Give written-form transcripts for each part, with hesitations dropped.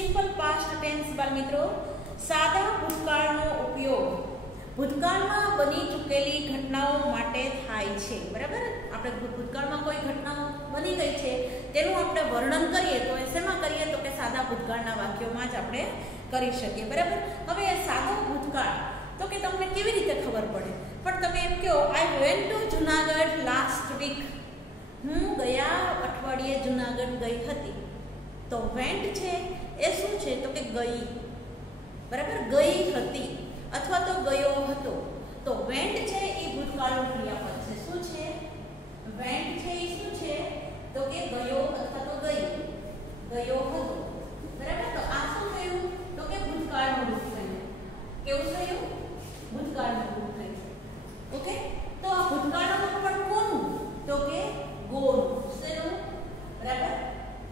Simple past tense બાળ મિત્રો સાદા ભૂતકાળનો ઉપયોગ ભૂતકાળમાં બની ચૂકેલી ઘટનાઓ માટે થાય છે. બરાબર, આપણે ભૂતકાળમાં કોઈ ઘટનાઓ બની ગઈ છે તેનું આપણે વર્ણન કરીએ તો શેમાં કરીએ તો કે સાદા ભૂતકાળના વાક્યોમાં જ આપણે કરી શકીએ. બરાબર, હવે સાદો ભૂતકાળ તો કે તમને કેવી રીતે ખબર પડે? પણ તમે એમ કહો I went to Junagadh last week. હું ગયા અઠવાડિયે જુનાગઢ ગઈ હતી. તો વેન્ટ છે એ શું છે તો કે ગઈ. બરાબર, ગઈ હતી અથવા તો ગયો હતો. તો વેન્ટ છે એ ભૂતકાળનું ક્રિયાપદ છે. શું છે? વેન્ટ છે એ શું છે તો કે ગયો અથવા તો ગઈ, ગયો હતો. બરાબર, તો આ શું થયું તો કે ભૂતકાળનું રૂપ થયું. કેવું થયું? ભૂતકાળનું રૂપ થયું. ઓકે, તો આ ભૂતકાળનું રૂપ પણ કોનું તો કે ગોનું. શેનું? બરાબર,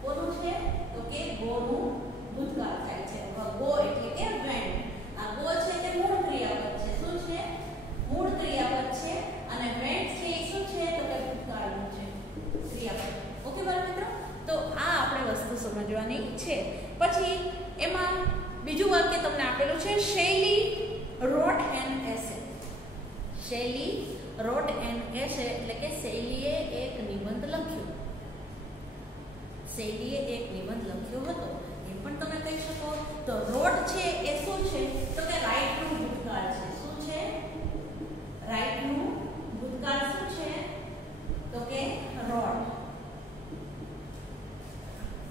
કોનું છે તો કે ગોનું ભૂતકાળ થાય છે. ગો એટલે કે વેન્ટ. આ ગો છે તે મૂળ ક્રિયાપદ છે. શું છે? મૂળ ક્રિયાપદ છે. અને વેન્ટ છે એ શું છે તો કે ભૂતકાળનું છે ક્રિયાપદ. ઓકે બાળ મિત્રો, તો આ આપણે વસ્તુ સમજવાની છે. પછી એમાં બીજું વાક્ય તમને આપેલું છે શૈલી રોટ એન એસે. શૈલી રોટ એન એસે એટલે કે શૈલીએ એક નિબંધ લખ્યો. શૈલીએ એક નિબંધ લખ્યો હતો એ પણ તમે કહી શકો. તો રોટ છે એ શું છે તો કે રાઇટનું ભૂતકાળ છે. શું છે? રાઇટનું ભૂતકાળ શું છે તો કે રોટ.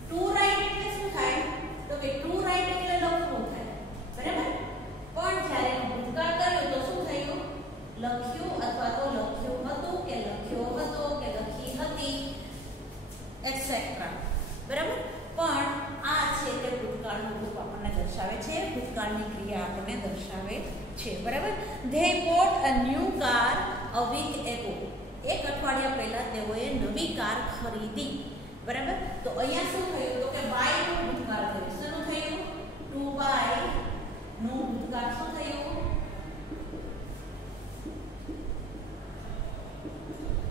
ટુ રાઇટ એટલે શું થાય તો કે ટુ રાઇટ એટલે લખવું થાય. બરાબર, પણ જ્યારે ભૂતકાળ કર્યો તો શું થયું? લખ્યું અથવા તો લખ્યું હતું કે લખ્યો હતો કે લખી હતી એટસેટ્રા. બરાબર, પણ આ છે તે ભૂતકાળનું રૂપ આપણને દર્શાવે છે. ભૂતકાળની ક્રિયા આપણને દર્શાવે છે. બરાબર, they bought a new car a week ago. એક અઠવાડિયા પહેલા તેઓએ નવી કાર ખરીદી. બરાબર, તો અહીંયા શું થયું તો કે બાય નું ભૂતકાળ થયું. શું થયું? ટુ બાય નું ભૂતકાળ શું થયું?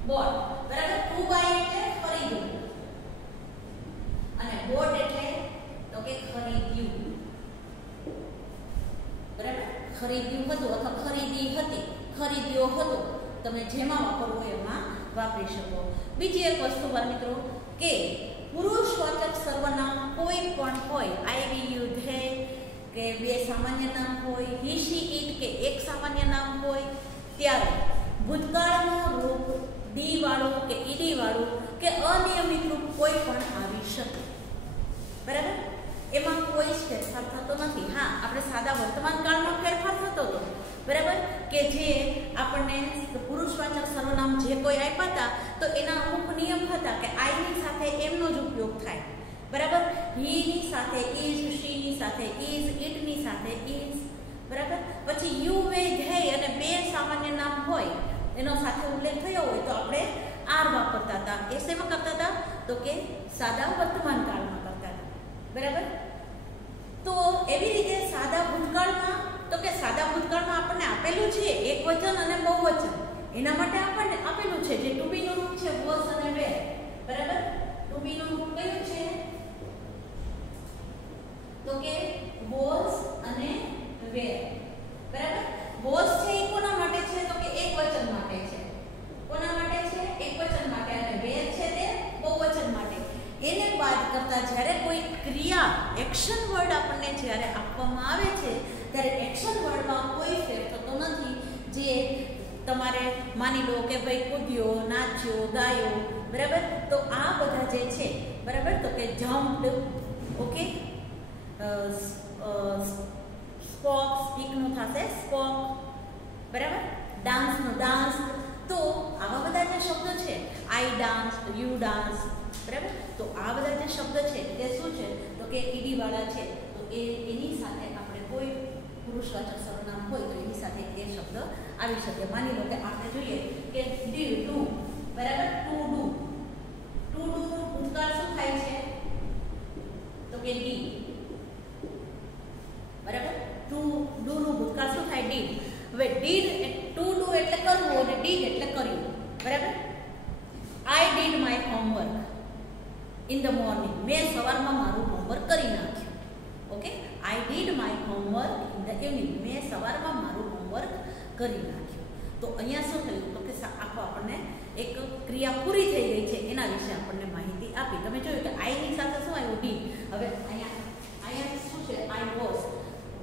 બોટ. બરાબર, ટુ બાય એટલે ખરીદ્યું અને બોટ એટલે તો કે ખરીદ્યું. બરાબર, ખરીદ્યું હતું અથવા ખરીદી હતી, ખરીદ્યો હતો. તમે જેમાં વાપરવું એમાં વાપરી શકો. બીજી એક વસ્તુ બાળ મિત્રો કે પુરુષવાચક સર્વનામ કોઈ પણ હોય, આઈ વી યુ ધે કે બે સામાન્ય નામ હોય, હી શી ઇટ કે એક સામાન્ય નામ હોય, ત્યારે ભૂતકાળનું રૂપ ડી વાળું કે ઈડી વાળું કે અનિયમિત રૂપ કોઈ પણ આવી શકે. બરાબર, એમાં કોઈ જ ફેરફાર થતો નથી. હા, આપણે સાદા વર્તમાન કાળમાં ફેરફાર થતો હતો. બરાબર, કે જે આપણને પુરુષવાચક સર્વનામ જે કોઈ આપ્યા હતા તો એના અમુક નિયમ હતા કે આઈની સાથે એમનો જ ઉપયોગ થાય. બરાબર, હી ની સાથે ઇઝ, શી ની સાથે ઇઝ, ઇટ ની સાથે ઇઝ. બરાબર, પછી યુ વે ધેય અને બે સામાન્ય નામ હોય એનો સાથે ઉલ્લેખ થયો હોય તો આપણે આર વાપરતા હતા. એ શેમાં કરતા હતા તો કે સાદા વર્તમાન કાળમાં કરતા હતા. બરાબર, તો એવી રીતે સાદા ભૂતકાળમાં તો કે સાદા ભૂતકાળમાં આપણને આપેલું છે એક વચન અને બહુવચન. એના માટે આપણને આપેલું છે જે ટુ બી નું રૂપ છે વોઝ અને વેર. બરાબર, ટુ બી નું રૂપ કયું છે તો કે વોઝ અને વેર. બરાબર, વોઝ છે એ કોના માટે છે તો કે એક વચન માટે છે. કોના માટે છે? એક વચન માટે. અને વેર છે તે બહુવચન માટે. એને બાદ કરતા જ્યારે કોઈ ક્રિયા એક્શન વર્ડ આપણને જ્યારે આપવામાં આવે છે ત્યારે એક્શન વર્ડમાં કોઈ ફેર થતો નથી. જે તમારે માની લો કે ભાઈ કૂદ્યો, નાચ્યો, ગાયો. બરાબર, તો આ બધા જે છે બરાબર તો કે જમ્પ્ડ, ઓકે, સ્પોક, સ્પીકનું થશે સ્પોક. બરાબર, ડાન્સનું ડાન્સ. તો આવા બધા જે શબ્દો છે આઈ ડાન્સ, યુ ડાન્સ. બરાબર, તો આ બધા જે શબ્દ છે તે શું છે તો કે ઈડી વાળા છે. તો એની સાથે આપણે કોઈ પુરુષવાચક સર્વનામ હોય તો એની સાથે એ શબ્દ આવી શકે. માની લો કે આપણે જોઈએ કે ડુ. બરાબર, ટુ ડુ. ટુ ડુ નું ભૂતકાળ શું થાય છે તો કે ડી. બરાબર, ટુ ડુ નું ભૂતકાળ શું થાય? ડીડ. હવે ડીડ ટુ ડુ એટલે કરવું અને ડીડ એટલે કર્યું. બરાબર, I did my homework in the morning. મેં સવારમાં મારું હોમવર્ક કરી નાખ્યું. Did my homework in the evening. મેં સવારમાં મારું હોમવર્ક કરી નાખ્યું. તો અહીંયા શું થયું તો કે આખો આપણને એક ક્રિયા પૂરી થઈ ગઈ છે એના વિશે આપણને માહિતી આપી. તમે જોયું કે આઈની સાથે શું આવ્યું ડી. હવે અહીંયા શું છે આઈ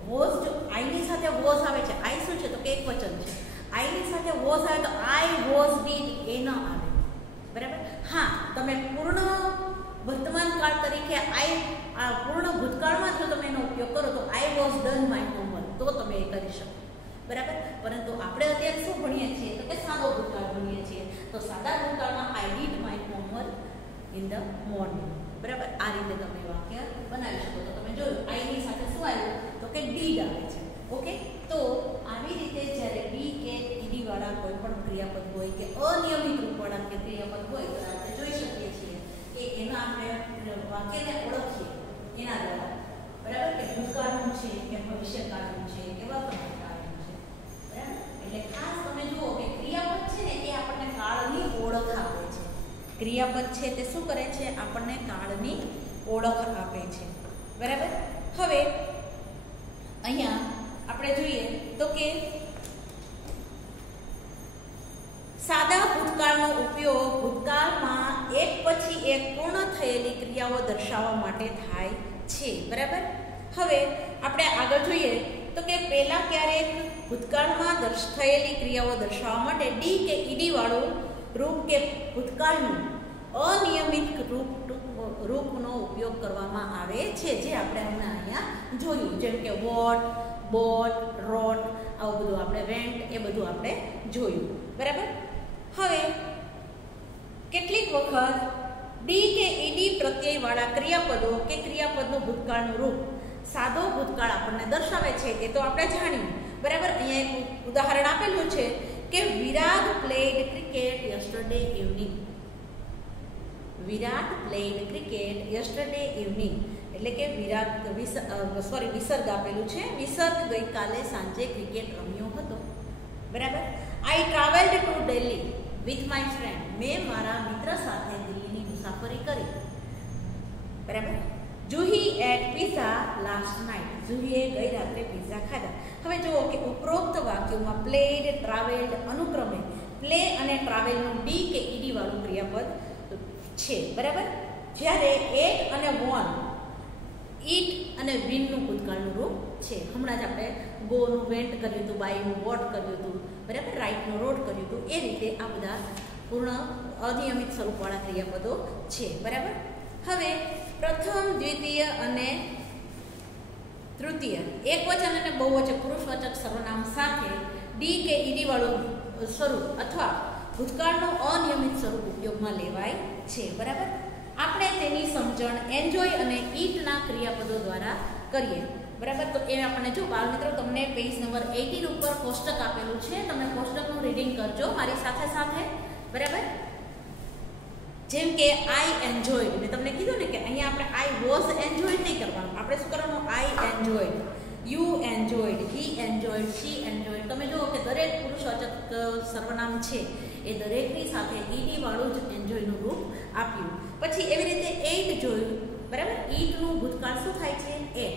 વોઝ જો આઈની સાથે વોઝ આવે છે. આઈ શું છે તો કે એક વચન છે. આઈની સાથે વોઝ આવે તો આઈ વોઝ ડીડ એ ન આવે. બરાબર. હા, તમે પૂર્ણ વર્તમાન કાળ તરીકે પૂર્ણ ભૂતકાળમાં જો તમે એનો ઉપયોગ કરો તો I was done my homework તો તમે એ કરી શકો. બરાબર. પરંતુ આપણે અત્યારે શું ભણીએ છીએ તો કે સાદો ભૂતકાળ ભણીએ છીએ. તો સાદા ભૂતકાળમાં I did my homework in the morning. બરાબર. આ રીતે તમે વાક્ય બનાવી શકો. તો તમે જોયું આઈની સાથે શું આવ્યું તો કે ડીડ આવે છે. ઓકે. તો આવી રીતે જ્યારે ડી કે ઈડી વાળા કોઈ પણ ક્રિયાપદ હોય કે અનિયમિત રૂપવાળા કે ક્રિયાપદ હોય તો આપણે જોઈ શકીએ છીએ કે એના આપણે વાક્યને ઓળખીએ એના દ્વારા. બરાબર. કે ભૂતકાળનું છે કે ભવિષ્યકાળનું છે કે વર્તમાનકાળનું છે. બરાબર. એટલે ખાસ તમે જુઓ કે ક્રિયાપદ છે ને એ આપણને કાળની ઓળખ આપે છે. ક્રિયાપદ છે તે શું કરે છે આપણને કાળની ઓળખ આપે છે. બરાબર. હવે અહીંયા આપણે જોઈએ તો કે સાદા ભૂતકાળનો ઉપયોગ ભૂતકાળમાં એક પછી એક પૂર્ણ થયેલી ક્રિયાઓ દર્શાવવા માટે થાય છે. બરાબર. હવે આપણે આગળ જોઈએ તો કે પહેલા ક્યારેક ભૂતકાળમાં થયેલી ક્રિયાઓ દર્શાવવા માટે ડી કે ઈડી વાળું રૂપ કે ભૂતકાળનું અનિયમિત રૂપનો ઉપયોગ કરવામાં આવે છે, જે આપણે હમણાં અહીંયા જોયું. જેમ કે વોટ, બોટ, રોટ, આવું બધું આપણે વેન્ટ એ બધું આપણે જોયું. બરાબર. હવે કેટલીક વખત ડી કે ઈડી પ્રત્યયવાળા ક્રિયાપદો કે ક્રિયાપદનું ભૂતકાળનું રૂપ સાદો ભૂતકાળ આપણને દર્શાવે છે એ તો આપણે જાણ્યું. બરાબર. અહીંયા એક ઉદાહરણ આપેલું છે કે વિરાટ પ્લેડ ક્રિકેટ યસ્ટરડે ઇવનિંગ. વિરાટ પ્લેડ ક્રિકેટ યસ્ટરડે ઇવનિંગ એટલે કે વિસર્ગ આપેલું છે. વિસર્ગ ગઈકાલે સાંજે ક્રિકેટ રમ્યો હતો. બરાબર. I travelled to Delhi with my friend. મેં મારા મિત્ર સાથે દિલ્હીની મુસાફરી કરી. બરાબર. Juhi ate pizza last night. જુહીએ ગઈ રાત્રે પિઝા ખાધા. હવે જુઓ કે ઉપરોક્ત વાક્યોમાં પ્લેડ, ટ્રાવેલ્ડ અનુક્રમે પ્લે અને ટ્રાવેલનું ડી કે ઈડી વાળું ક્રિયાપદ છે. બરાબર. જ્યારે એટ અને વોન ઈટ અને વિનનું ભૂતકાળનું રૂપ છે. હમણાં જ આપણે ગોનું વેન્ટ કર્યું હતું, બાયનું વોટ કર્યું હતું. બરાબર. રાઈટનું રોડ કર્યું હતું. એ રીતે આ બધા પૂર્ણ અનિયમિત સ્વરૂપવાળા ક્રિયાપદો છે. બરાબર. હવે પ્રથમ, દ્વિતીય અને તૃતીય એકવચન અને બહુવચન પુરુષવાચક સર્વનામ સાથે ડી કે ઈડી વાળું સ્વરૂપ અથવા ભૂતકાળનું અનિયમિત સ્વરૂપ ઉપયોગમાં લેવાય છે. બરાબર. આપણે તેની સમજણ એન્જોય અને ઈટના ક્રિયાપદો દ્વારા કરીએ. બરાબર. તો એ આપણને જો બાળ મિત્રો તમને પેજ નંબર 18 ઉપર કોષ્ટક આપેલું છે. તમે કોષ્ટકનું રીડિંગ કરજો મારી સાથે સાથે. બરાબર. જેમ કે આઈ એન્જોયડ. મેં તમને કીધું ને કે અહીંયા આપણે આઈ વોઝ એન્જોયડ નહીં કરવાનું. આપણે શું કરવાનું? I enjoyed, you enjoyed, he enjoyed, she enjoyed. તમે જુઓ કે દરેક પુરુષવાચક સર્વનામ છે એ દરેકની સાથે ઈડી વાળું જ એન્જોયનું રૂપ આપ્યું. પછી એવી રીતે એટ જોયું. બરાબર. ઈટનું ભૂતકાળ શું થાય છે? એટ.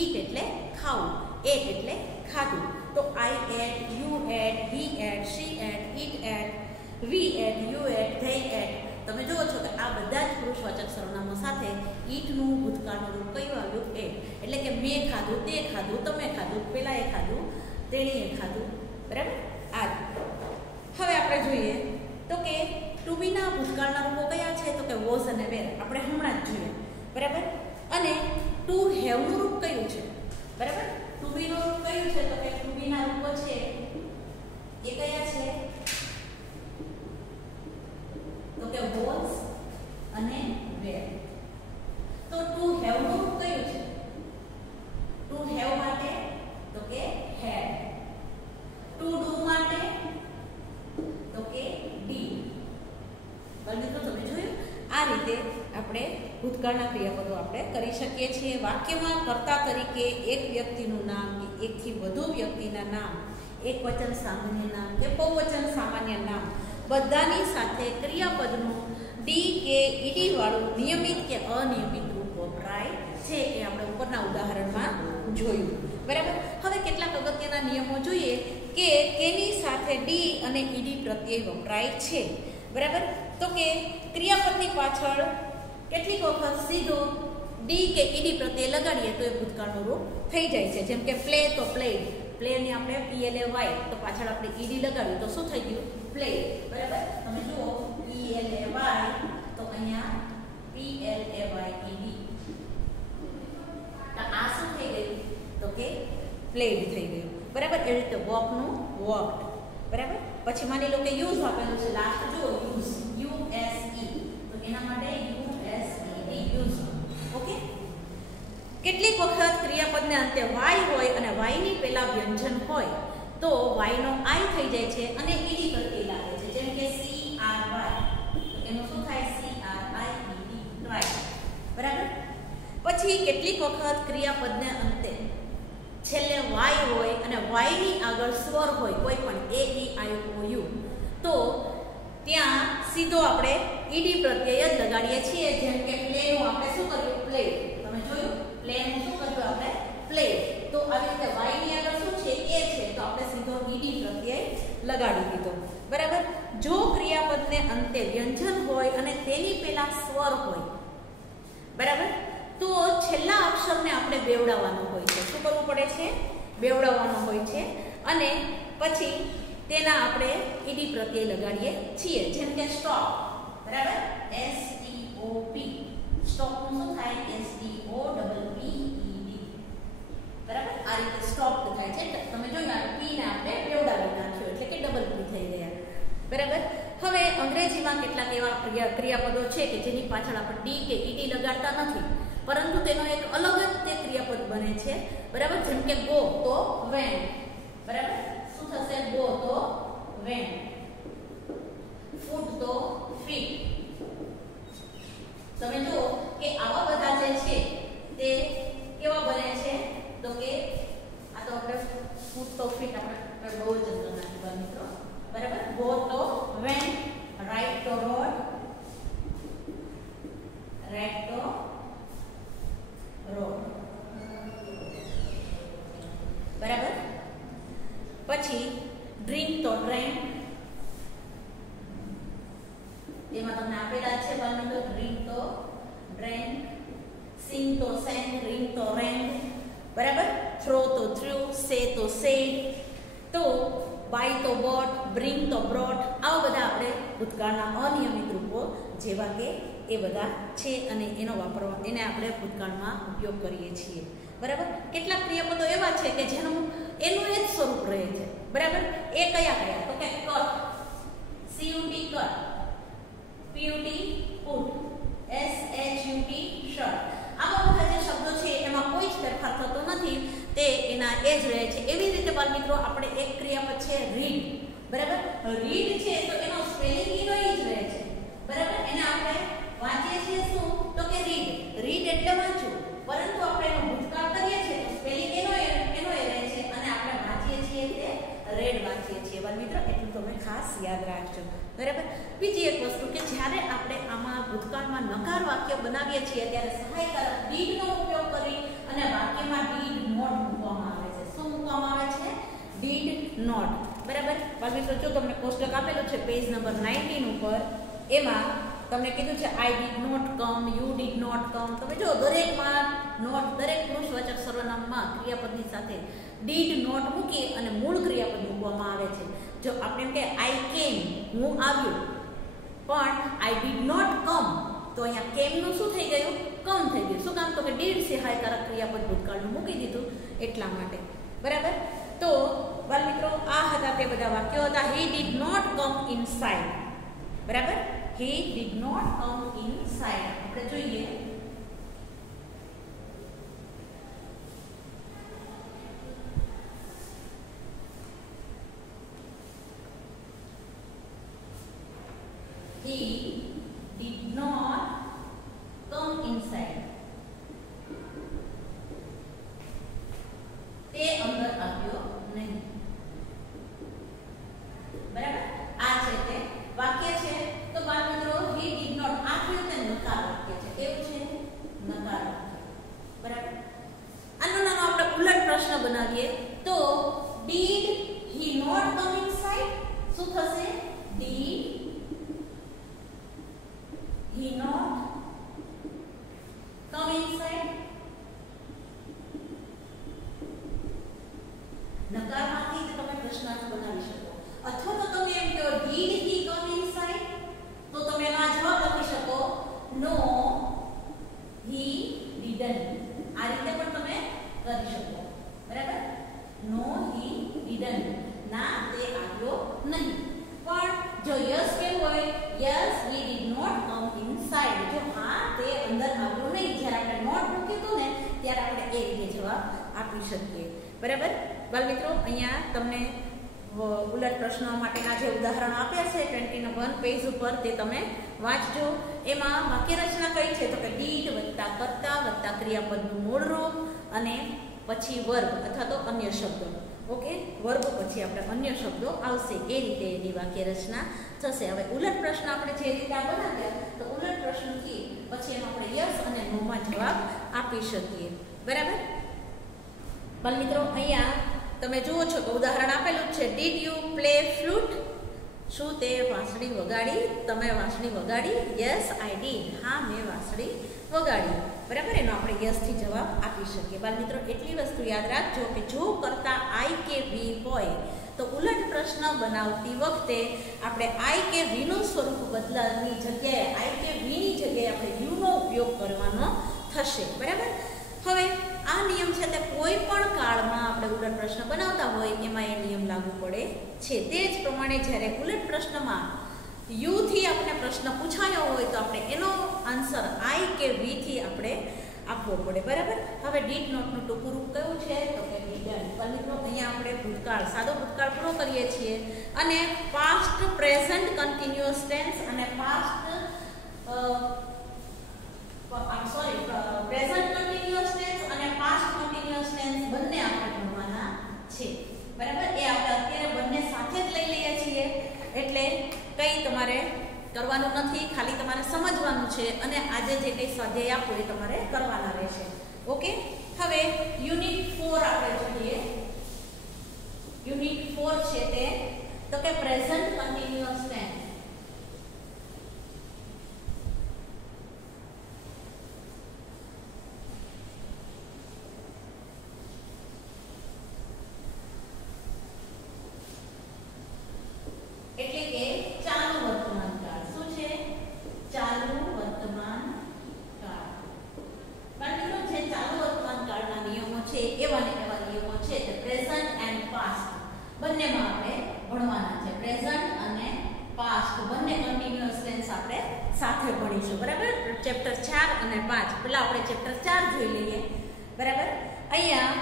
ઈટ એટલે ખાવું, એટ એટલે ખાધું. તો I ate, you ate, he ate, she ate, it ate, we ate, you ate, they ate. તમે જુઓ છો કે આ બધા જ પુરુષવાચક સર્વનામો સાથે ઈટનું ભૂતકાળનું રૂપ કયું આવ્યું? એટ. એટલે કે મેં ખાધું, તે ખાધું, તમે ખાધું, પેલાએ ખાધું, તેણીએ ખાધું. બરાબર. આ હવે આપણે જોઈએ તો કે ટુ બીના ભૂતકાળના રૂપો કયા છે? તો કે વોઝ અને વેર. આપણે હમણાં જ જોઈએ. બરાબર. અને ટુ હેવનું રૂપ કયું છે? બરાબર. ટુ બીનું રૂપ કયું છે? તો કે ટુ બીના રૂપો છે એ કયા છે? તો કે વોઝ અને વેર. તો ટુ હેવનું રૂપ કયું છે? ટુ હેવ માટે તો કે હેડ. ટુ ડુ માટે તો કે ડીડ. મિત્રો તમે જોયું આ રીતે આપણે ભૂતકાળના ક્રિયાપદો આપણે કરી શકીએ છીએ. વાક્યમાં કર્તા તરીકે એક વ્યક્તિનું નામ કે એકથી વધુ વ્યક્તિના નામ, એક વચન સામાન્ય નામ કે બહુવચન સામાન્ય નામ બધાની સાથે ક્રિયાપદનું ડી કે ઈડી વાળું નિયમિત કે અનિયમિત રૂપ વપરાય છે. એ આપણે ઉપર આગળના ઉદાહરણમાં જોયું, બરાબર. હવે કેટલાક અગત્યના નિયમો જોઈએ કે કેની સાથે ડી અને ઈડી પ્રત્યય વપરાય છે, બરાબર. તો કે ક્રિયાપદની પાછળ કેટલીક વખત સીધો ડી કે ઈડી પ્રત્યય લગાડીએ તો એ ભૂતકાળનું રૂપ થઈ જાય છે. જેમ કે પ્લે તો પ્લેડ, પ્લેની આપણે PLAY તો પાછળ આપણે ઈડી લગાડ્યું તો શું થઈ ગયું? પ્લે, બરાબર. તમે જુઓ PLAY તો અહીંયા PLAYED તો આ શું થઈ ગયું? તો કે પ્લેડ થઈ ગયું, બરાબર. એ રીતે વોકનું વોકડ, બરાબર. પછી માની લો કે યુઝ આપેલું છે, લાસ્ટ જુઓ યુઝ USE તો એના માટે USED યુઝ. ઓકે. કેટલીક વખત ક્રિયાપદને અંતે વાય હોય અને વાયની પહેલા વ્યંજન હોય તો વાયનો આઈ થઈ જાય છે અને ઈડી પ્રત્યય લાગે છે. જેમ કે CRY એનું શું થાય? CRIED ટ્રાય, બરાબર. પછી કેટલીક વખત ક્રિયાપદને અંતે છેલ્લે વાય હોય અને વાયની આગળ સ્વર હોય, કોઈ પણ AEIOU તો ત્યાં સીધો આપણે ઈડી પ્રત્યય જ લગાડીએ છીએ. જેમ કે પ્લેનું આપણે શું કર્યું? પ્લે. તમે જોયું પ્લેનું શું કર્યું આપણે? પ્લે. તો આવી રીતે વાયની આગળ શું છે? એ છે તો આપણે સીધો ઈડી પ્રત્યય લગાડી દીધો, બરાબર. જો ક્રિયાપદને અંતે વ્યંજન હોય અને તેની પહેલા સ્વર હોય, બરાબર, તો છેલ્લા અક્ષરને આપણે બેવડાવવાનો હોય છે. શું કરવું પડે છે? બેવડાવવાનો હોય છે અને પછી તેના આપણે ઈડી પ્રત્યય લગાડીએ છીએ. જેમ કે સ્ટોપ, બરાબર. STOP સ્ટોપ નું શું થાય? STOPPED, બરાબર. આ રીતે સ્ટોપ થાય છે. તમે જોયું આ પી ને આપણે બેવડાવી નાખ્યો એટલે કે ડબલ પી થઈ ગયા, બરાબર. હવે અંગ્રેજીમાં કેટલાક એવા ક્રિયાપદો છે કે જેની પાછળ આપણે ડી કે ઈડી લગાડતા નથી, પરંતુ તેનો એક અલગ જ તે ક્રિયાપદ બને છે, બરાબર. જેમ કે ગો તો વેન, બરાબર. શું થશે? ગો તો વેન. ફૂટ તો ફીટ. તમે જુઓ કે આવા બધા જે છે તે કેવા બને છે? તો કે આ તો આપણે ફૂટ તો ફીટ આપણે બહુ જ નાખીએ મિત્રો, બરાબર. ગો તો વેન, રાઈટ તો રોડ, રેડ તો રોડ, બરાબર. પછી ડ્રિંક તો ડ્રેન્ક, એમાં તમને આપેલા છે બાળકો. ડ્રિંક તો ડ્રેન્ક, સિંગ તો સેંગ, રિંગ તો રેંગ, બરાબર. થ્રો તો થ્રુ, સે તો સેડ, તો બાય તો બોટ, બ્રિંગ તો બ્રોટ. આવા બધા આપણે ભૂતકાળના અનિયમિત રૂપો જેવા કે એ બધા છે અને એને આપણે ભૂતકાળમાં ઉપયોગ કરીએ છીએ, બરાબર. કેટલાક ક્રિયાપદો એવા છે કે જેનું એનું એ જ સ્વરૂપ રહે છે, બરાબર. એ કયા કયા? તો કે cut, CUT cut, PUT put, SHUT shirt. આવા બધા જે શબ્દો છે એમાં કોઈ જ ફેરફાર થતો નથી, તે એના એ જ રહે છે. એવી રીતે બાળ મિત્રો આપણે એક ક્રિયાપદ છે રીડ, બરાબર. રીડ છે તો એનો સ્પેલિંગ એનો જ રહે છે, બરાબર. એને આપણે વાંચીએ છીએ શું? તો કે રીડ. રીડ એટલે વાંચવું, પરંતુ આપણે એનો ભૂતકાળ કરીએ છીએ તો સ્પેલિંગ એનો એ રહે છે અને આપણે વાંચીએ છીએ તે રેડ વાંચીએ છીએ. બાળ મિત્રો એટલું તમે ખાસ યાદ રાખજો, બરાબર. બીજી એક વસ્તુ કે જ્યારે આપણે આમાં ભૂતકાળમાં નકાર વાક્ય બનાવીએ છીએ ત્યારે સહાયકારક ડીડનો ઉપયોગ કરી અને વાક્યમાં ડીડ નોટ મૂકવામાં આવે છે. શું મૂકવામાં આવે છે? ડીડ નોટ, બરાબર. બાળ મિત્રો જો તમને કોષ્ટક આપેલું છે પેજ નંબર 19 ઉપર, એમાં તમને કીધું છે I did not come, you did not come. તમે જો દરેકમાં નોટ, દરેક પુરુષવાચક સર્વનામમાં ક્રિયાપદની સાથે ડીડ નોટ મૂકી અને મૂળ ક્રિયાપદ મૂકવામાં આવે છે. જો આપણે એમ કે આઈ કેમ, હું આવ્યો, પણ આઈ ડીડ નોટ કમ તો અહીંયા કેમ નું શું થઈ ગયું? કમ થઈ ગયું. શું કામ? તો કે ડીડ સહાયકારક ક્રિયાપદ ભૂતકાળનું મૂકી દીધું એટલા માટે, બરાબર. તો બાળ મિત્રો આ હતા તે બધા વાક્યો હતા. He did not come inside, બરાબર. He did not come inside. આપણે જોઈએ He did not come inside. તે અંદર આવ્યો નહીં, બરાબર. આ છે તે વાક્ય છે. તો બાળ મિત્રો he did not, આ થયું તે નકાર વાક્ય છે. એવું છે બનાવીએ તો did he not come inside શું થશે did he not come inside નકારમાંથી જ તમે પ્રશ્નાર્થ બનાવી શકો અથવા તો તમે એમ કહો did he come inside તો તમે એનો જવાબ લખી શકો no he didn't આ રીતે પણ તમે કરી શકો બરાબર no he didn't ના તે આવ્યો નહીં પણ જો યસ કેવું હોય yes we did not come inside જો હા તે અંદર આવ્યો નહીં જ્યારે આપણે નોટ મૂક્યું હતું ને ત્યારે આપણે એ રીતે જવાબ આપી શકીએ બરાબર બાળમિત્રો અહીંયા તમને ઉલટ પ્રશ્નો માટેના જે ઉદાહરણો આપ્યા છે 21 પેજ ઉપર તે તમે વાંચજો એમાં વાક્ય રચના કઈ છે તો કે ડીડ વત્તા કર્તા વત્તા ક્રિયાપદનું મૂળ રૂપ અને પછી વર્બ અથવા તો અન્ય શબ્દો ઓકે વર્બ પછી આપણે અન્ય શબ્દો આવશે એ રીતે એની વાક્ય રચના થશે હવે ઉલટ પ્રશ્ન આપણે જે રીતે બનાવ્યા તો ઉલટ પ્રશ્નથી પછી એમાં આપણે યસ અને નો માં જવાબ આપી શકીએ બરાબર બાળમિત્રો અહીંયા તમે જુઓ છો કે ઉદાહરણ આપેલું છે ડીડ યુ પ્લે ફ્લૂટ શું તે વાંસળી વગાડી તમે વાંસળી વગાડી યસ આઈ ડીડ હા મેં વાંસળી વગાડી બરાબર એનો આપણે યસ થી જવાબ આપી શકીએ બાળમિત્રો એટલી વસ્તુ યાદ રાખજો કે જો કરતા આઈ કે વી હોય તો ઉલટ પ્રશ્ન બનાવતી વખતે આપણે આઈ કે વી નું સ્વરૂપ બદલવાની જગ્યાએ આઈ કે વી ની જગ્યાએ આપણે યુ નો ઉપયોગ કરવાનો થશે બરાબર હવે આ નિયમ છે તે કોઈ પણ કાળમાં આપણે ઉલટ પ્રશ્ન બનાવતા હોય એમાં એ નિયમ લાગુ પડે છે તે જ પ્રમાણે જ્યારે ઉલટ પ્રશ્નમાં યુ થી આપણે પ્રશ્ન પૂછાયો હોય તો આપણે એનો આન્સર આઈ કે વી થી આપણે આપવો પડે બરાબર હવે ડીડ નોટ નું ટૂંકું રૂપ કયું છે તો કે ડીડન મિત્રો અહીંયા આપણે ભૂતકાળ સાદો ભૂતકાળ પૂરો કરીએ છીએ અને પાસ્ટ પ્રેઝન્ટ કન્ટિન્યુઅસ ટેન્સ અને પાસ્ટ પ્રેઝન્ટ કન્ટિન્યુઅસ ટેન્સ અને પાસ્ટ કન્ટિન્યુઅસ ટેન્સ બંને આપણે ભણવાના છે બરાબર એ આપણે અત્યારે બંને સાથે જ લઈ લઈએ છીએ એટલે કંઈ તમારે કરવાનું નથી ખાલી તમારે સમજવાનું છે અને આજે જે કંઈ સ્વાધ્યાય આપો એ તમારે કરવાના રહેશે ઓકે હવે યુનિટ 4 આપણે જોઈએ યુનિટ 4 છે તે તો કે પ્રેઝન્ટ કન્ટિન્યુઅસ ટેન્સ એટલે કે ચાલુ વર્તમાન કાળ શું છે ચાલુ વર્તમાન કાળ બાળમિત્રો જે ચાલુ વર્તમાન કાળના નિયમો છે એવા નિયમો છે તે પ્રેઝન્ટ એન્ડ પાસ્ટ બંનેમાં આપણે ભણવાના છે પ્રેઝન્ટ અને પાસ્ટ બંને કન્ટિન્યુઅસ ટેન્સ આપણે સાથે ભણીશું બરાબર ચેપ્ટર 4 અને 5 પહેલા આપણે ચેપ્ટર 4 જોઈ લઈએ બરાબર અહીંયા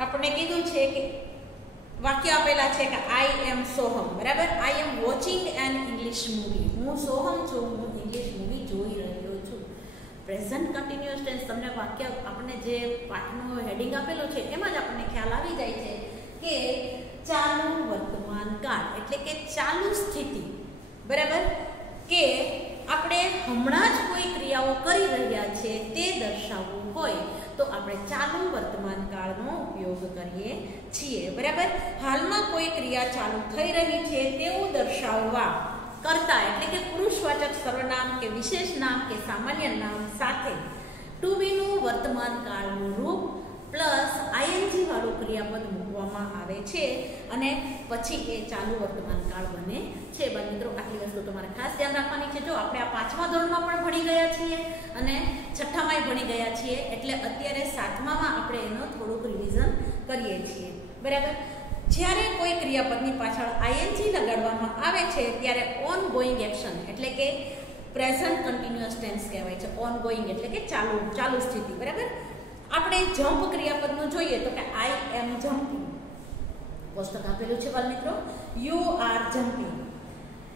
આપણે કીધું છે કે વાક્ય આપેલા છે કે આઈ એમ સોહમ બરાબર I M watching N English movie હું સોહમ છું હું ઇંગ્લિશ મૂવી જોઈ રહ્યો છું પ્રેઝન્ટ કન્ટિન્યુઅસ ટેન્સ તમને વાક્ય આપણે જે પાઠનું હેડિંગ આપેલું છે એમાં જ આપણને ખ્યાલ આવી જાય છે કે ચાલુ વર્તમાન કાળ એટલે કે ચાલુ સ્થિતિ બરાબર કે આપણે હમણાં જ કોઈ ક્રિયાઓ કરી રહ્યા છે તે દર્શાવવું હોય તો આપણે ચાલુ વર્તમાન કાળનો ઉપયોગ કરીએ છીએ બરાબર હાલમાં કોઈ ક્રિયા ચાલુ થઈ રહી છે તેવું દર્શાવવા કરતા એટલે કે પુરુષવાચક સર્વનામ કે વિશેષ નામ કે સામાન્ય નામ સાથે ટુ બી નું વર્તમાન કાળનું રૂપ પ્લસ આઈએનજી વાળું ક્રિયાપદ મૂકવામાં આવે છે અને પછી એ ચાલુ વર્તમાન કાળ બને છે મિત્રો આટલી વસ્તુ તમારે ખાસ ધ્યાન રાખવાની છે જો આપણે આ 5મા ધોરણમાં પણ ભણી ગયા છીએ અને 6ઠામાંય ભણી ગયા છીએ એટલે અત્યારે 7મામાં આપણે એનો થોડુંક રિવિઝન કરીએ છીએ બરાબર જ્યારે કોઈ ક્રિયાપદની પાછળ આઈએનજી લગાડવામાં આવે છે ત્યારે ઓન ગોઈંગ એક્શન એટલે કે પ્રેઝન્ટ કન્ટિન્યુઅસ ટેન્સ કહેવાય છે ઓન ગોઈંગ એટલે કે ચાલુ સ્થિતિ બરાબર આપણે જમ્પ ક્રિયાપદનું જોઈએ તો કે આઈ એમ જમ્પિંગ કોષ્ટક આપેલું છે બાળ મિત્રો you are jumping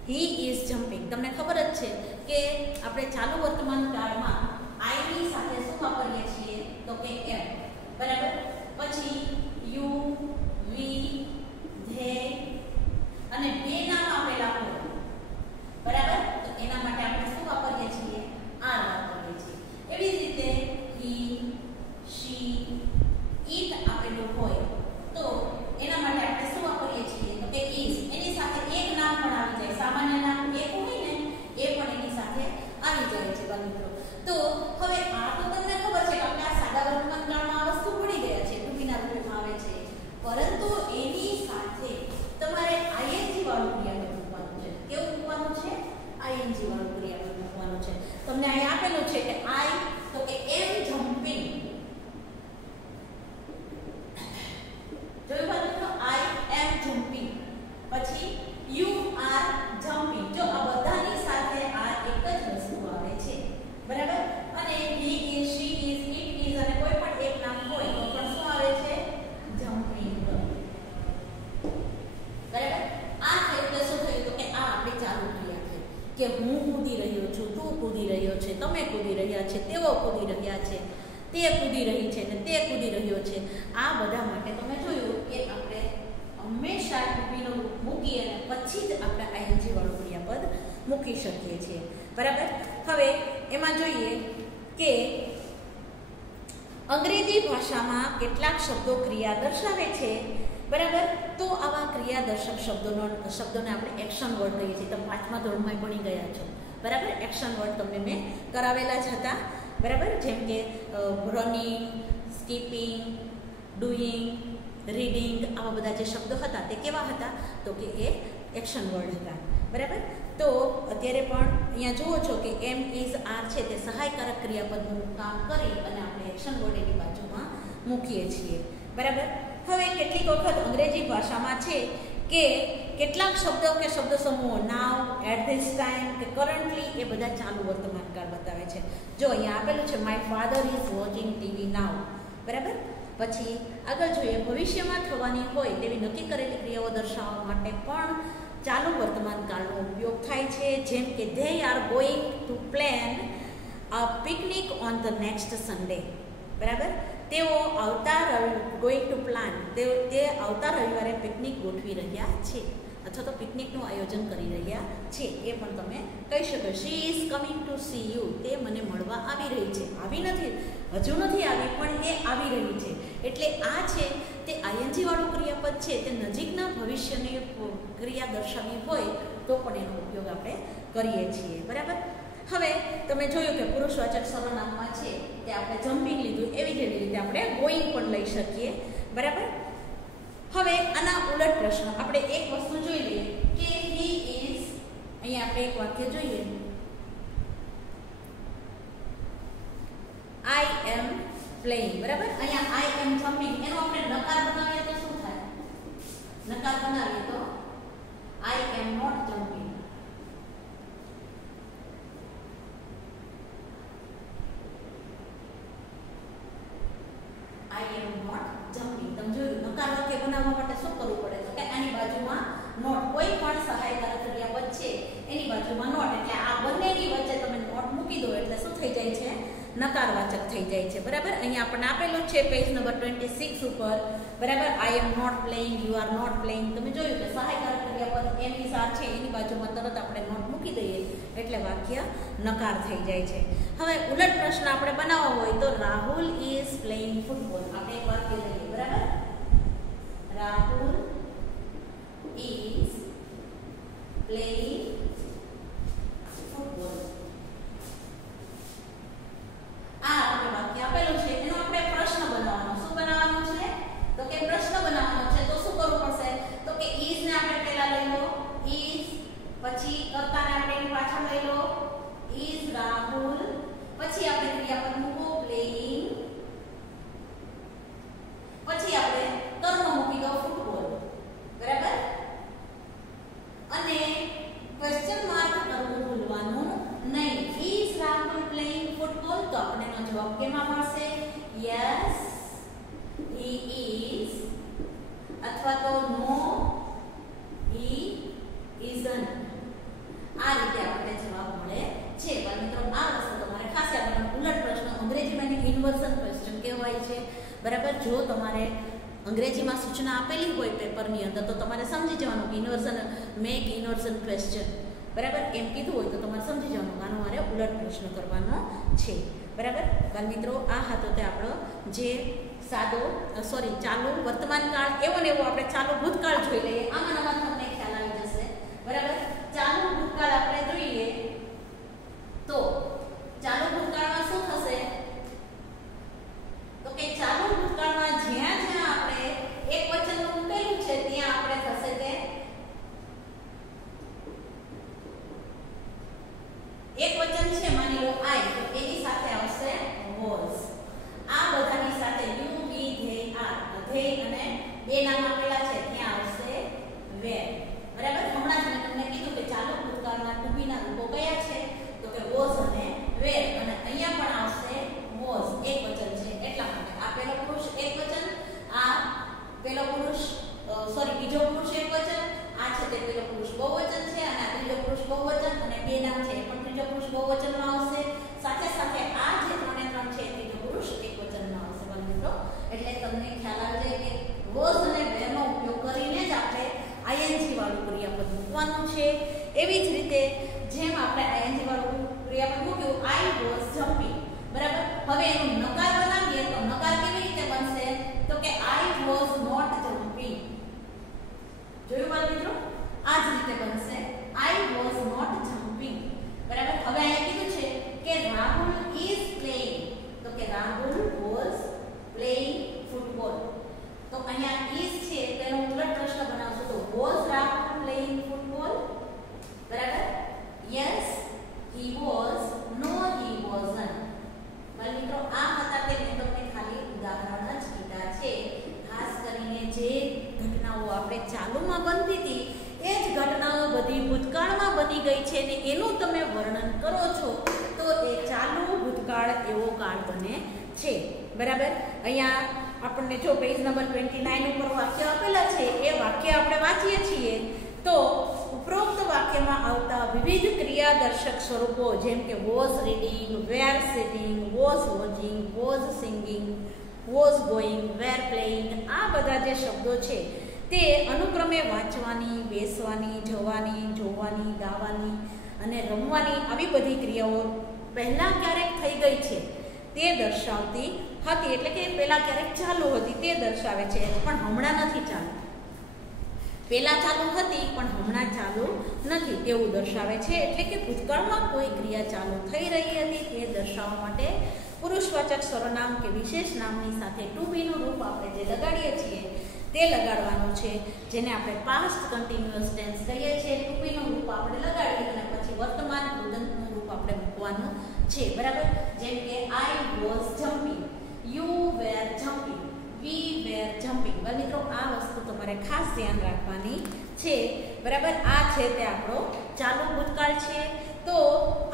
he is jumping તમને ખબર જ છે કે આપણે ચાલુ વર્તમાન કાળમાં આઈ ની સાથે શું વાપરીએ છીએ તો કે એમ બરાબર પછી યુ વી ધે અને બે નામ આપેલા હોય બરાબર તો એના માટે આપણે શું વાપરીએ છીએ આર વાપરીએ છીએ એવી જ રીતે હી શી ઈટ આપેલું હોય કે હું કૂદી રહ્યો છું, તું કૂદી રહ્યો છે, તમે કૂદી રહ્યા છે, તેઓ કૂદી રહ્યા છે, તે કૂદી રહી છે ને તે કૂદી રહ્યો છે. આ બધા માટે તમે જોયું કે આપણે હંમેશા ટુબીનો મૂકી અને પછી જ આપણે આઈએનજી વાળું ક્રિયાપદ મૂકી શકીએ છીએ. બરાબર. હવે એમાં જોઈએ કે અંગ્રેજી ભાષામાં કેટલાક શબ્દો ક્રિયા દર્શાવે છે. બરાબર. તો આવા ક્રિયા દર્શક શબ્દોને આપણે એક્શન વર્ડ કહીએ છીએ. તમે 5મા ધોરણમાં ભણી ગયા છો. બરાબર. એક્શન વર્ડ તમને મેં કરાવેલા જ હતા. બરાબર. જેમ કે રનિંગ, સ્કીપિંગ, ડુઈંગ, રીડિંગ, આવા બધા જે શબ્દો હતા તે કેવા હતા? તો કે એ એક્શન વર્ડ હતા. બરાબર. તો અત્યારે પણ અહીંયા જુઓ છો કે એમ ઇઝ આર છે તે સહાયકારક ક્રિયાપદનું કામ કરી અને આપણે એક્શન વર્ડ એની બાજુમાં મૂકીએ છીએ. બરાબર. હવે કેટલીક વખત અંગ્રેજી ભાષામાં છે કે કેટલાક શબ્દો કે શબ્દ સમૂહો નાવ, એટ ધીસ ટાઈમ કે કરન્ટલી એ બધા ચાલુ વર્તમાનકાળ બતાવે છે. જો અહીંયા આપેલું છે my father is watching TV now. બરાબર. પછી આગળ જોઈએ ભવિષ્યમાં થવાની હોય તેવી નક્કી કરેલી ક્રિયાઓ દર્શાવવા માટે પણ ચાલુ વર્તમાનકાળનો ઉપયોગ થાય છે. જેમ કે they are going to plan a picnic on the next Sunday. બરાબર. તેઓ ગોઈંગ ટુ પ્લાન તે આવતા રવિવારે પિકનિક ગોઠવી રહ્યા છે અથવા તો પિકનિકનું આયોજન કરી રહ્યા છે. એ પણ તમે કહી શકો. She is coming to see you. તે મને મળવા આવી રહી છે. આવી નથી, હજુ નથી આવી, પણ એ આવી રહી છે. એટલે આ છે તે આઈએનજી વાળું ક્રિયાપદ છે તે નજીકના ભવિષ્યની ક્રિયા દર્શાવી હોય તો પણ એનો ઉપયોગ આપણે કરીએ છીએ. બરાબર. હવે તમે જોયું કે પુરુષવાચક સર્વનામમાં છે તે આપણે જમ્પિંગ લીધું, એવી જ રીતે આપણે ગોઈંગ પણ લઈ શકીએ. બરાબર. હવે આના ઉલટ પ્રશ્ન આપણે એક વસ્તુ જોઈ લઈએ કે હી ઇઝ, અહીંયા આપણે એક વાક્ય જોઈએ આઈ એમ પ્લેઇંગ. બરાબર. અહીંયા આઈ એમ જમ્પિંગ એનો આપણે નકાર બનાવીએ તો શું થાય? નકાર બનાવીએ તો I am not jumping. I am not jumping. તમે જોયું નકાર વાક્ય બનાવવા માટે શું કરવું પડે? તો કે આની બાજુમાં નોટ, કોઈ પણ સહાયકારક ક્રિયાપદ છે એની બાજુમાં નોટ, એટલે આ બંનેની વચ્ચે તમે નોટ મૂકી દો એટલે શું થઈ જાય છે? નકારવાચક થઈ જાય છે. બરાબર. અહીંયા આપણને આપેલું છે પેજ નંબર 26 ઉપર. બરાબર. I am not playing, you are not playing. તમે જોયું કે સહાયકારક ક્રિયાપદ એમ ઇઝ આર છે એની બાજુમાં તરત આપણે નોટ મૂકી દઈએ એટલે વાક્ય નકાર થઈ જાય છે. હવે ઉલટ પ્રશ્ન આપણે બનાવવો હોય તો રાહુલ ઇઝ પ્લેઇંગ ફૂટબોલ. આપણે એક વાક્ય લઈએ. બરાબર. Rahul is playing football. આ આપણે વાક્ય આપેલું છે એનો આપણે પ્રશ્ન બનાવવાનો. શું બનાવવાનું છે? તો કે પ્રશ્ન બનાવવાનો છે. તો શું કરવું પડશે? તો કે ઇઝ ને આપણે પહેલા લઈ લો. ઇઝ, પછી કર્તાને આપણે એની પાછળ લઈ લો. ઇઝ રાહુલ, પછી આપણે ક્રિયાપદ મૂકો પ્લેઇંગ, પછી આપણે કર્મ મૂકી દો ફૂટબોલ. બરાબર. અને ક્વેશ્ચન માર્ક કરવું ભૂલવાનું નહીં. Is Rahul playing football? તો આપણને જવાબ કેમાં મળશે? યસ હી ઇઝ, અથવા તો નો હી ઇઝન્ટ. આ રીતે આપણને જવાબ મળે છે. પણ મિત્રો આ વસ્તુ તમારે ખાસ યાદ રાખવાનું. ઉલટ પ્રશ્ન અંગ્રેજીમાં એને ઇન્વર્ઝન ક્વેશ્ચન કહેવાય છે. બરાબર. જો તમારે અંગ્રેજીમાં સૂચના આપેલી હોય પેપરની અંદર તો તમારે સમજી જવાનું ઇન્વર્ઝન, મેક ઇન્વર્ઝન ક્વેશ્ચન. બરાબર. એમ કીધું હોય તો તમારે સમજી જવાનું આનો મારે ઉલટ પ્રશ્ન કરવાનો છે. બરાબર. બાળ મિત્રો આ હતો તે આપણો જે ચાલુ વર્તમાન કાળ એવો ને એવો આપણે ચાલુ ભૂતકાળ જોઈ લઈએ. આમાં તમને ખ્યાલ આવી જશે. બરાબર. ચાલુ ભૂતકાળ આપણે જોઈએ તો ચાલુ ભૂતકાળમાં શું થશે? તો કે ચાલુ ભૂતકાળમાં જ્યાં જ્યાં આપણે એક વચનનું મૂકેલું છે ત્યાં આપણે થશે તે એક વચન છે માની લો આઈ, તો એની સાથે આવશે વોઝ. આ બધાની સાથે you we they are, they અને બે નામ આપેલા છે ત્યાં આવશે વેર. બરાબર. હમણાં જ મેં તમને કીધું કે ચાલુ ભૂતકાળના ટુ બી ના રૂપો કયા છે? તો કે વોઝ અને વેર. અને અહીંયા પણ આવશે વોઝ, એક વચન છે એટલા માટે. આ પહેલો પુરુષ એક વચન, આ પહેલો પુરુષ બીજો પુરુષ એક વચન, આ છે તે પહેલો પુરુષ બહુવચન છે અને આ ત્રીજો પુરુષ બહુવચન, અને બે નામ મૂકવાનું છે. એવી જ રીતે જેમ આપણે આઈએનજી વાળું ક્રિયાપદ મૂક્યું આઈ વોઝ જમ્પિંગ, બરાબર. હવે એનો નકાર બનાવીએ તો નકાર કેવી રીતે બનશે તો કે આઈ વોઝ નોટ જમ્પિંગ. જોયું બાળ મિત્રો, આ જ રીતે બનશે આઈ વોઝ નોટ જમ્પિંગ, બરાબર. હવે અહીંયા કીધું છે કે રાહુલ ઇઝ પ્લેઇંગ, તો કે રાહુલ વોઝ પ્લેઇંગ ફૂટબોલ. તો અહીંયા ઇઝ છે તેનો ઉલટ પ્રશ્ન બનાવશો તો વોઝ રાહુલ પ્લેઇંગ ફૂટબોલ, બરાબર. Yes he was, no he wasn't. બાળ મિત્રો, આ હતા તે મેં તમને ખાલી ઉદાહરણ જ કીધા છે. ખાસ કરીને જે ઘટનાઓ આપણે ચાલુમાં બનતી હતી એ જ ઘટનાઓ બધી ભૂતકાળમાં બની ગઈ છે ને એનું તમે વર્ણન કરો છો તો એ ચાલુ ભૂતકાળ એવો કાળ બને છે, બરાબર. અહીંયા આપણને જો પેજ નંબર 29 ઉપર વાક્ય આપેલા છે એ વાક્ય આપણે વાંચીએ છીએ તો ઉપરોક્ત વાક્યમાં આવતા વિવિધ ક્રિયાદર્શક સ્વરૂપો જેમ કે was reading, were sitting, was watching, was singing, was going, were playing, આ બધા જે શબ્દો છે તે અનુક્રમે વાંચવાની, બેસવાની, જવાની, જોવાની, ગાવાની અને રમવાની આવી બધી ક્રિયાઓ પહેલાં ક્યારેક થઈ ગઈ છે તે દર્શાવતી હતી. એટલે કે પહેલાં ક્યારેક ચાલુ હતી તે દર્શાવે છે, પણ હમણાં નથી ચાલુ. પહેલાં ચાલુ હતી પણ હમણાં ચાલુ નથી તેવું દર્શાવે છે. એટલે કે ભૂતકાળમાં કોઈ ક્રિયા ચાલુ થઈ રહી હતી તે દર્શાવવા માટે પુરુષવાચક સર્વનામ કે વિશેષ નામની સાથે ટુ બીનું રૂપ આપણે જે લગાડીએ છીએ તે લગાડવાનું છે, જેને આપણે પાસ્ટ કન્ટિન્યુઅસ ટેન્સ કહીએ છીએ. ટુ બીનું રૂપ આપણે લગાડીએ અને પછી વર્તમાન કૃદંતનું રૂપ આપણે મૂકવાનું છે, બરાબર. જેમ કે I was jumping, you were jumping, we were jumping. મિત્રો, આ વસ્તુ તમારે ખાસ ધ્યાન રાખવાની છે, બરાબર. આ છે તે આપણો ચાલુ ભૂતકાળ છે. તો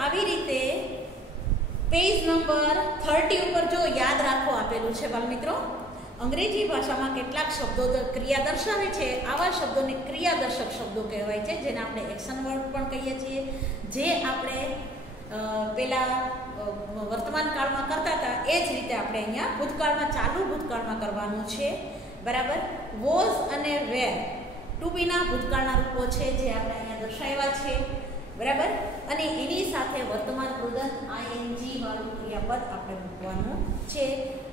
આવી રીતે પેજ નંબર 30 ઉપર જો યાદ રાખો આપેલું છે બાળ મિત્રો, અંગ્રેજી ભાષામાં કેટલાક શબ્દો ક્રિયા દર્શાવે છે. આવા શબ્દોને ક્રિયાદર્શક શબ્દો કહેવાય છે, જેને આપણે એક્શન વર્ડ પણ કહીએ છીએ. જે આપણે પેલા વર્તમાન કાળમાં કરતા હતા એ જ રીતે આપણે અહીંયા ભૂતકાળમાં, ચાલુ ભૂતકાળમાં કરવાનું છે, બરાબર. વોઝ અને વેર ટુ બીના ભૂતકાળના રૂપો છે જે આપણે અહીંયા દર્શાવ્યા છે, બરાબર. અને એની સાથે વર્તમાન કૃદંત આઈએનજી વાળું ક્રિયાપદ આપણે મૂકવાનું છે.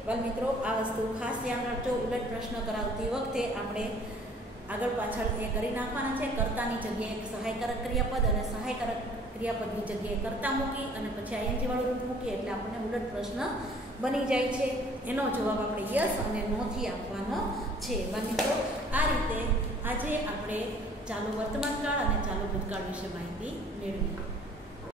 બાળ મિત્રો, આ વસ્તુ ખાસ ધ્યાન રાખજો. ઉલટ પ્રશ્ન કરાવતી વખતે આપણે આગળ પાછળ એ કરી નાખવાના છે. કર્તાની જગ્યાએ સહાયકારક ક્રિયાપદ અને સહાયકારક ક્રિયાપદની જગ્યાએ કર્તા મૂકી અને પછી આઈએનજી વાળું રૂપ મૂકીએ એટલે આપણને ઉલટ પ્રશ્ન બની જાય છે. એનો જવાબ આપણે યસ અને નોથી આપવાનો છે. બાળ મિત્રો, આ રીતે આજે આપણે ચાલુ વર્તમાન કાળ અને ચાલુ ભૂતકાળ વિશે માહિતી મેળવી.